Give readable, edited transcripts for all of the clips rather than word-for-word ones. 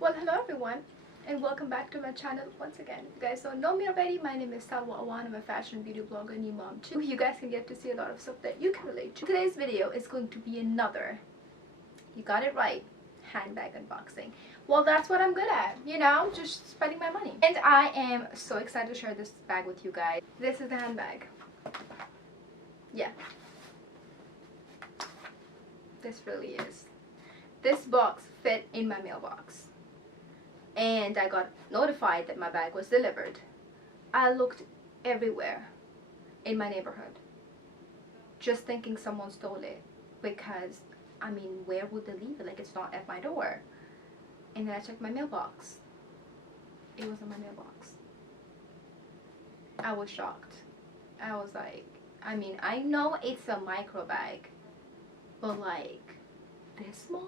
Well, hello everyone, and welcome back to my channel once again. If you guys don't know me already, my name is Salam Everyone. I'm a fashion beauty blogger and new mom too. You guys can get to see a lot of stuff that you can relate to. Today's video is going to be another, you got it right, handbag unboxing. Well, that's what I'm good at, you know, just spending my money. And I am so excited to share this bag with you guys. This is the handbag. Yeah. This really is. This box fit in my mailbox. And I got notified that my bag was delivered. I looked everywhere in my neighborhood, just thinking someone stole it, because, I mean, where would they leave it? Like, it's not at my door. And then I checked my mailbox. It was in my mailbox. I was shocked. I was like, I mean, I know it's a micro bag, but like, this small?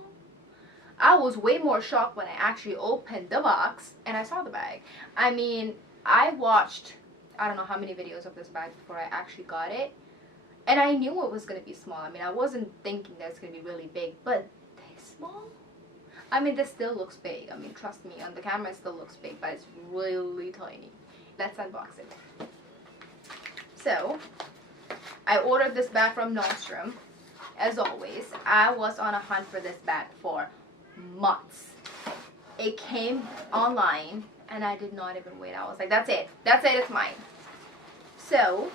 I was way more shocked when I actually opened the box and I saw the bag. I mean, I watched, I don't know how many videos of this bag before I actually got it. And I knew it was going to be small. I mean, I wasn't thinking that it's going to be really big, but this small? I mean, this still looks big. I mean, trust me, on the camera it still looks big, but it's really tiny. Let's unbox it. So, I ordered this bag from Nordstrom. As always, I was on a hunt for this bag for months. It came online and I did not even wait. I was like, that's it, it's mine. So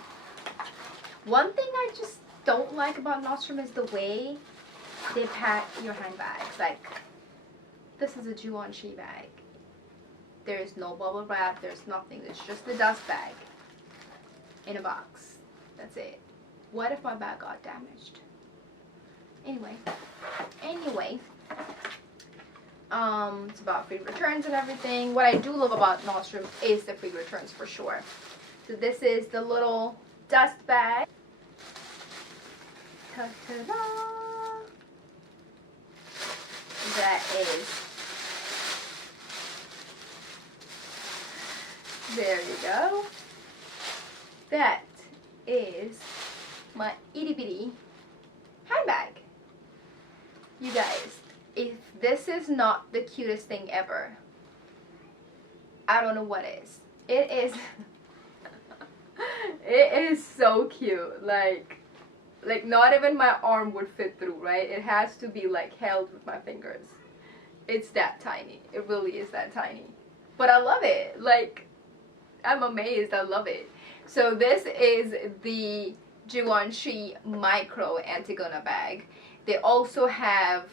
one thing I just don't like about Nordstrom is the way they pack your handbags. Like, this is a Givenchy bag. There's no bubble wrap, there's nothing. It's just the dust bag in a box. That's it. What if my bag got damaged? Anyway, it's about free returns and everything. What I do love about Nordstrom is the free returns for sure. So this is the little dust bag. Ta-ta-da! That is. There you go. That is my itty bitty handbag. You guys, if this is not the cutest thing ever, I don't know what is. It is it is so cute. Like not even my arm would fit through, right? It has to be like held with my fingers. It's that tiny. It really is that tiny. But I love it. Like, I'm amazed. I love it. So this is the Givenchy micro Antigona bag. They also have,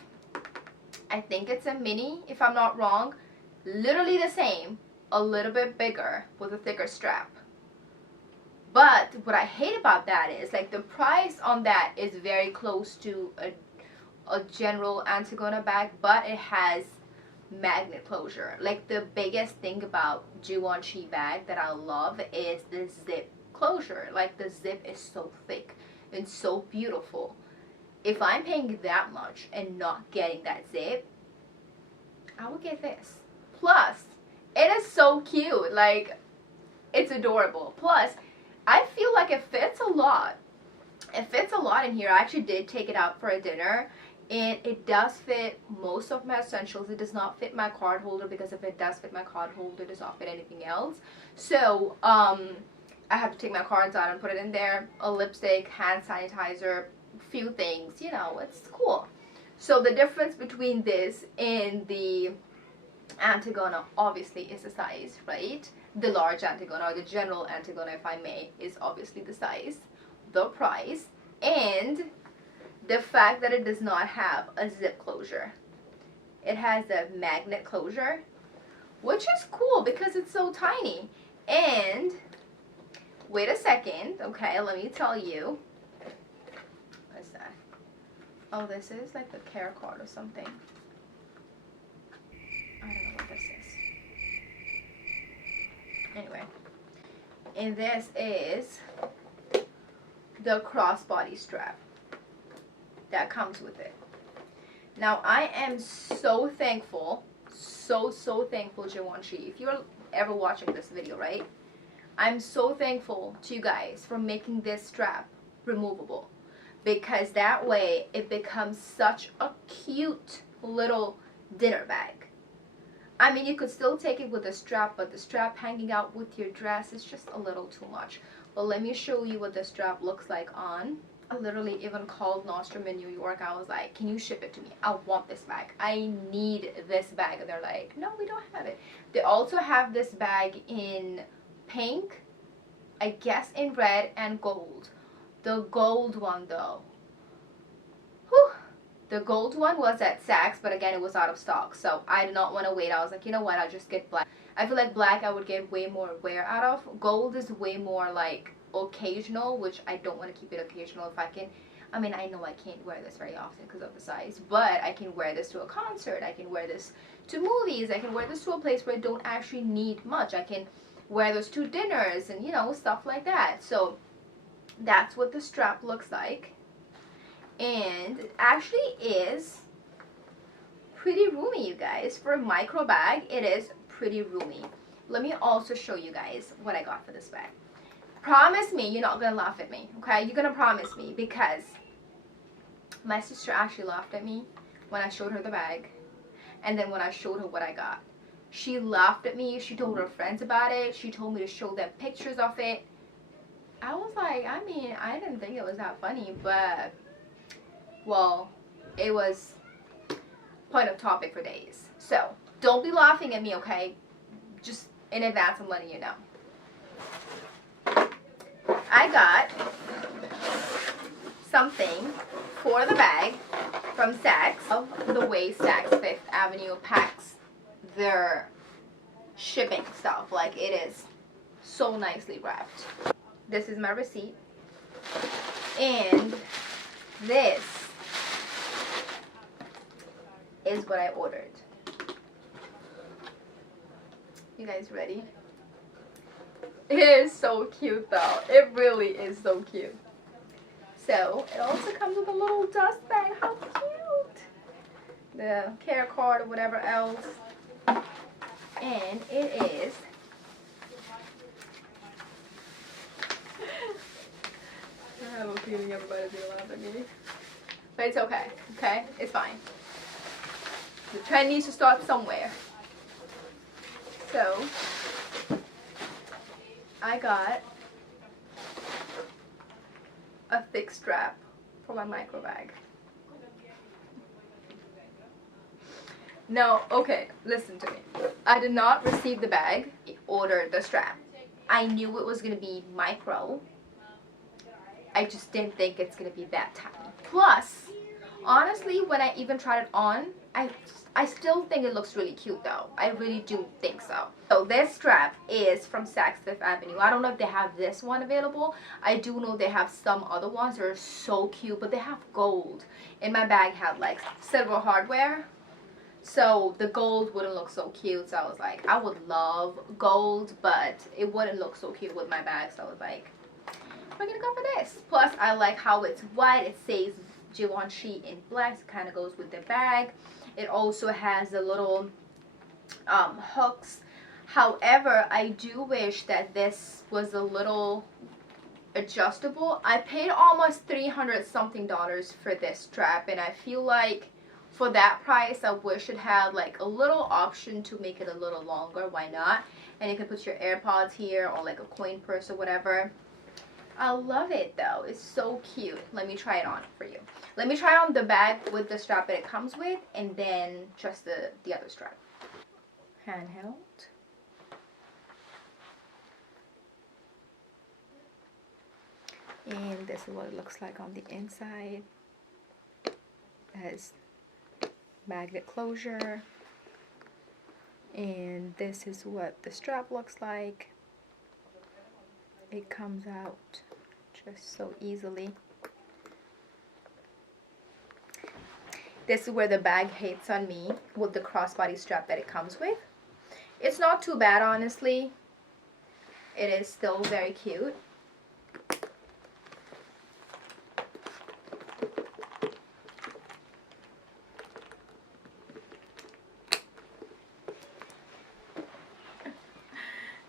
I think it's a mini, if I'm not wrong, literally the same, a little bit bigger with a thicker strap. But what I hate about that is, like, the price on that is very close to a general Antigona bag, but it has magnet closure. Like, the biggest thing about Givenchy bag that I love is the zip closure. Like, the zip is so thick and so beautiful. If I'm paying that much and not getting that zip, I will get this. Plus, it is so cute. Like, it's adorable. Plus, I feel like it fits a lot. It fits a lot in here. I actually did take it out for a dinner, and it does fit most of my essentials. It does not fit my card holder, because if it does fit my card holder, it does not fit anything else. So, I have to take my cards out and put it in there. A lipstick, hand sanitizer, few things, you know, it's cool. So the difference between this and the Antigona obviously is the size, right? The large Antigona, or the general Antigona, if I may, is obviously the size, the price, and the fact that it does not have a zip closure. It has a magnet closure, which is cool because it's so tiny. And wait a second, okay, let me tell you. What's that? Oh, this is like the care card or something. I don't know what this is. Anyway, and this is the crossbody strap that comes with it. Now, I am so thankful, so thankful, Givenchy. If you're ever watching this video, right? I'm so thankful to you guys for making this strap removable, because that way it becomes such a cute little dinner bag. I mean, you could still take it with a strap, but the strap hanging out with your dress is just a little too much. But let me show you what the strap looks like on. I literally even called Nordstrom in New York. I was like, can you ship it to me? I want this bag. I need this bag. And they're like, no, we don't have it. They also have this bag in pink, I guess in red and gold. The gold one though, whew, the gold one was at Saks, but again it was out of stock, so I did not want to wait. I was like, you know what, I'll just get black. I feel like black I would get way more wear out of. Gold is way more like occasional, which I don't want to keep it occasional. If I can, I mean, I know I can't wear this very often because of the size, but I can wear this to a concert, I can wear this to movies, I can wear this to a place where I don't actually need much. I can wear this to dinners and, you know, stuff like that. So that's what the strap looks like, and it actually is pretty roomy, you guys. For a micro bag, it is pretty roomy. Let me also show you guys what I got for this bag. Promise me you're not gonna laugh at me, okay? You're gonna promise me, because my sister actually laughed at me when I showed her the bag, and then when I showed her what I got. She laughed at me, she told her friends about it, she told me to show them pictures of it. I was like, I mean, I didn't think it was that funny, but, well, it was point of topic for days. So, don't be laughing at me, okay? Just in advance, I'm letting you know. I got something for the bag from Saks. Of the way Saks Fifth Avenue packs their shipping stuff. Like, it is so nicely wrapped. This is my receipt, and this is what I ordered. You guys ready? It is so cute though. It really is so cute. So it also comes with a little dust bag. How cute! The care card or whatever else, and it is I have a feeling everybody's gonna laugh at me. But it's okay, okay? It's fine. The trend needs to start somewhere. So, I got a thick strap for my micro bag. No, okay, listen to me. I did not receive the bag, I ordered the strap. I knew it was gonna be micro. I just didn't think it's gonna be that tiny. Plus, honestly, when I even tried it on, I still think it looks really cute though. I really do think so. So this strap is from Saks Fifth Avenue. I don't know if they have this one available. I do know they have some other ones that are so cute, but they have gold. And my bag had like silver hardware, so the gold wouldn't look so cute. So I was like, I would love gold, but it wouldn't look so cute with my bag. So I was like, we're gonna go for this. Plus, I like how it's white. It says Givenchy in black. It kind of goes with the bag. It also has the little hooks. However, I do wish that this was a little adjustable. I paid almost $300 something for this strap, and I feel like for that price, I wish it had like a little option to make it a little longer. Why not? And you can put your AirPods here, or like a coin purse or whatever. I love it though. It's so cute. Let me try it on for you. Let me try on the bag with the strap that it comes with, and then just the other strap. Handheld. And this is what it looks like on the inside. It has magnet closure. And this is what the strap looks like. It comes out just so easily. This is where the bag hates on me with the crossbody strap that it comes with. It's not too bad, honestly. It is still very cute.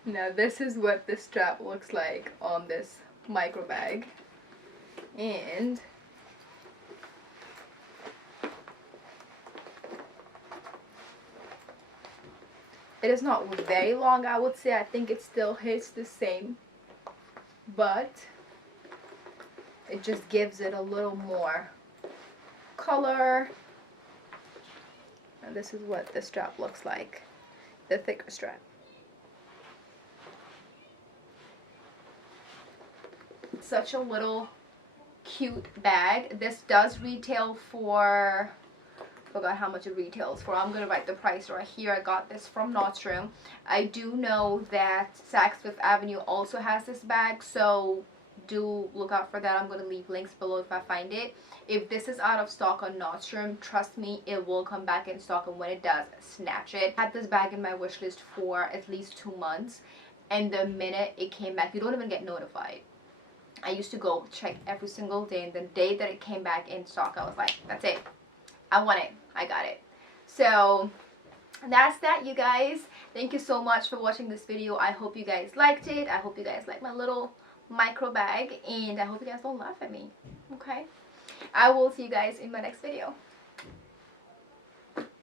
Now this is what the strap looks like on this micro bag, and It is not very long, I would say. I think it still hits the same, but it just gives it a little more color. And this is what the strap looks like, the thicker strap. Such a little cute bag. This does retail for, forgot how much it retails for. I'm gonna write the price right here. I got this from Nordstrom. I do know that Saks Fifth Avenue also has this bag, so do look out for that. I'm gonna leave links below if I find it. If this is out of stock on Nordstrom, trust me, it will come back in stock, and when it does, snatch it. I had this bag in my wish list for at least 2 months, and the minute it came back, you don't even get notified. I used to go check every single day, and the day that it came back in stock, I was like, that's it. I want it. I got it. So that's that, you guys. Thank you so much for watching this video. I hope you guys liked it. I hope you guys like my little micro bag, and I hope you guys don't laugh at me. Okay? I will see you guys in my next video.